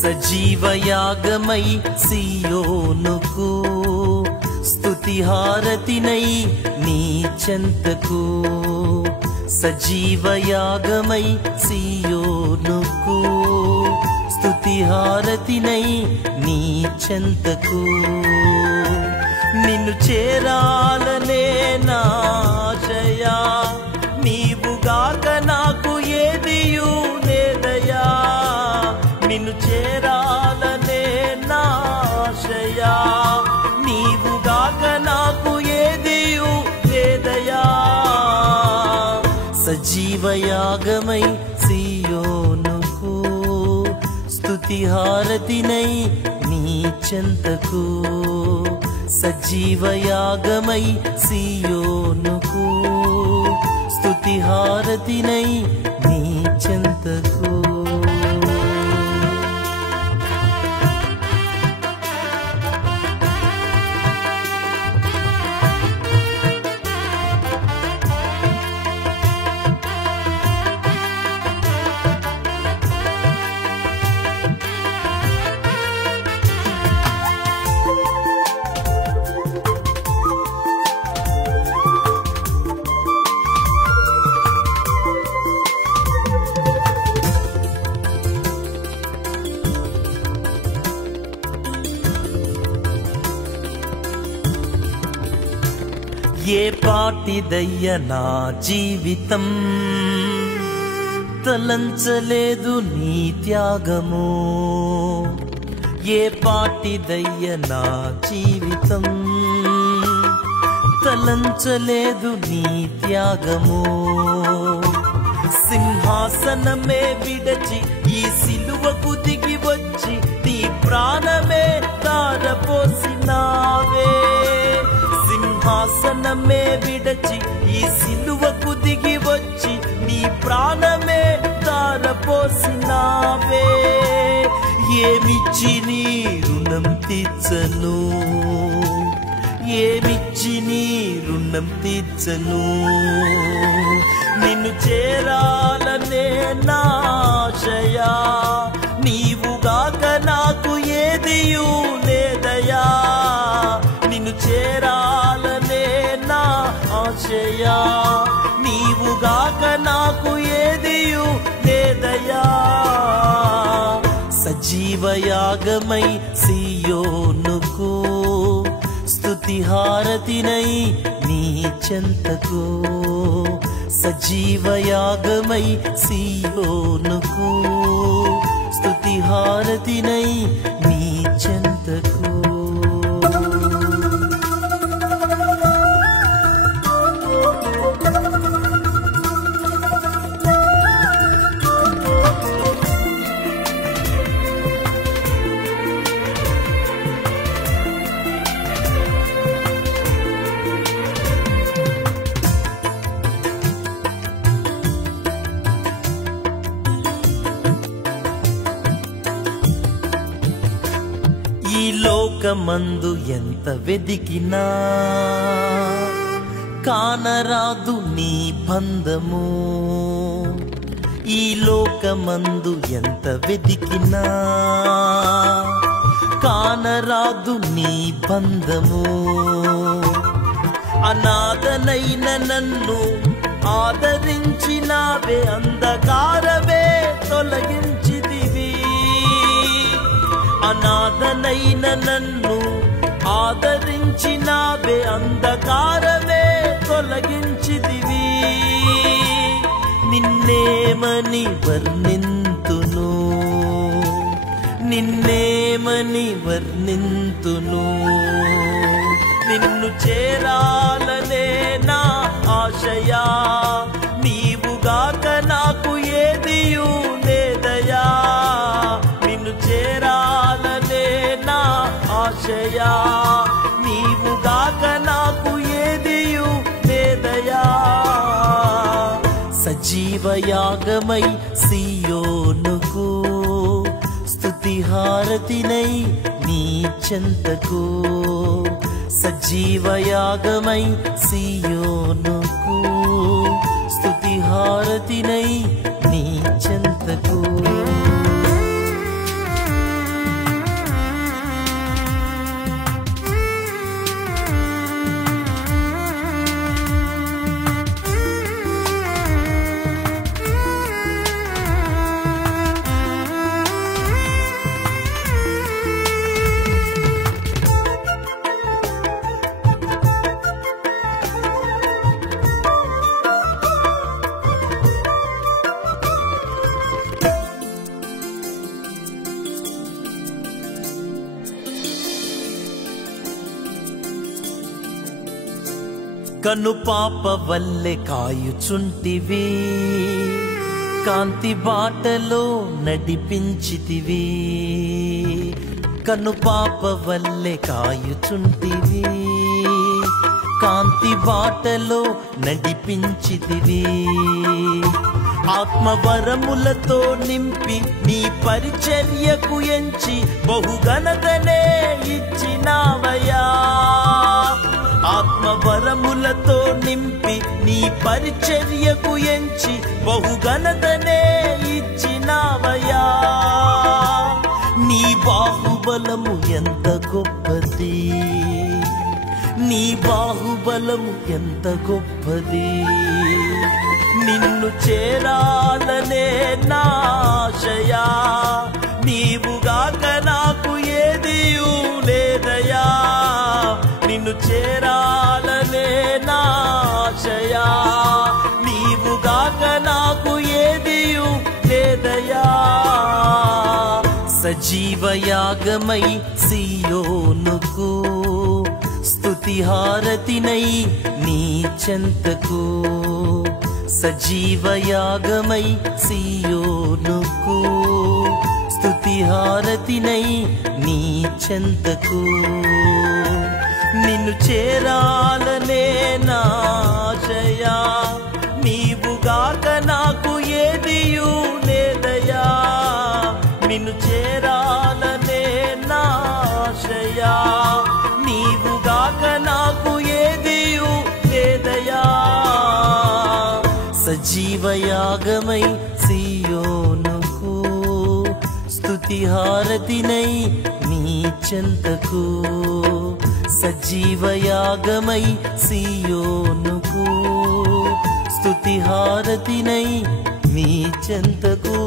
సజీవయాగమై సియోనుకు స్తుతిహారతినై నీ చెంతకు సజీవయాగమై సియోనుకు స్తుతిహారతినై నీ చెంతకు నిన్ను చేరాలనే నాశయా నీవుగాక నాకు ఏదియు లేదయా నిన్ను చేరాలనే నాశయా నీవుగాక నాకు ఏదియు లేదయా సజీవయాగమై సియోనుకు స్తుతిహారతినై నీ చెంతకు సజీవయాగమై సియోనుకు స్తుతిహారతినై నీ చెంతకు ఏ పాటిదయ్య నా జీవితం తలంచలేదు నీ త్యాగము ఏ పాటిదయ్య నా జీవితం తలంచలేదు నీ త్యాగము సింహాసనమే విడచి ఈ సిలువకు దిగి వచ్చి నీ ప్రాణమే ధారపోసినావే సింహాసనమే విడచి ఈ సిలువకు దిగి వచ్చి నీ ప్రాణమే ధారపోసినావే ఏమిచ్చి నీ రుణం తీర్చను ఏమిచ్చి నీ రుణం తీర్చను నిన్ను చేరాలనే నాశయా నీవుగాక నాకు ఏదియు లేదయా నిన్ను చేరాలనే నా ఆశయా నీవుగాక నాకు ఏదియు లేదయా సజీవయాగమై సియోనుకు స్తుతిహారతినై నీ చెంతకు సజీవయాగమై సియోనుకు స్తుతిహారతినై నీ చెంతకు ఈ లోకమందు ఎంత వెదికినా కానరాదు నీ బంధము ఈ లోకమందు ఎంత వెదికినా కానరాదు నీ బంధము అనాథనైన నన్ను ఆదరించినావే అంధకారమే తొలగించితివి అనాథనైన నన్ను ఆదరించినావే అంధకారమే తొలగించితివి నిన్నేమని వర్ణింతును నిన్నేమని వర్ణింతును నిన్ను చేరాలనే నా ఆశయా నీవుగాక నాకు ఏదియు లేదయా నిన్ను చేరాలనే నా ఆశయా నీవుగాక నాకు ఏదియు లేదయా సజీవయాగమై సియోనుకు స్తుతిహారతినై నీ చెంతకు సజీవయాగమై సియోనుకు స్తుతిహారతినై నీ చెంతకు కను పాప వల్లె కాయుచుంటివి, కాంతి బాటలో నడిపించితివి. కను పాప వల్లె కాయుచుంటివి, కాంతి బాటలో నడిపించితివి. ఆత్మవరములతో నింపి నీ పరిచర్యకు ఎంచి బహుఘనతనే ఇచ్చినావయ్యా. ఆత్మవరములతో నింపి నీ పరిచర్యకు ఎంచి బహుఘనతనే ఇచ్చినావయ్యా. నీ బాహుబలము ఎంత గొప్పది, నీ బాహుబలము ఎంత గొప్పది. నిన్ను చేరాలనే నాశయా, నీవుగాక నాకు ఏదియూ లేదయా. నిన్ను చేరాలనే నాశయా, నీవుగాక నాకు ఏదియూ లేదయా. సజీవయాగమై సియోనుకు స్తుతిహారతినై నీ చెంతకు. సజీవయాగమై సియోనుకు స్తుతిహారతినై నీ చెంతకు. నిన్ను చేరాలనే నాశయా, నీవుగాక నాకు ఏదియూ లేదయా. నిన్ను చేరాలనే నాశయా, నీవుగాక నాకు ఏదియూ లేదయా. సజీవయాగమై సియోనుకు స్తుతిహారతినై నీ చెంతకు. సజీవయాగమై సియోనుకు స్తుతిహారతినై నీ చెంతకు.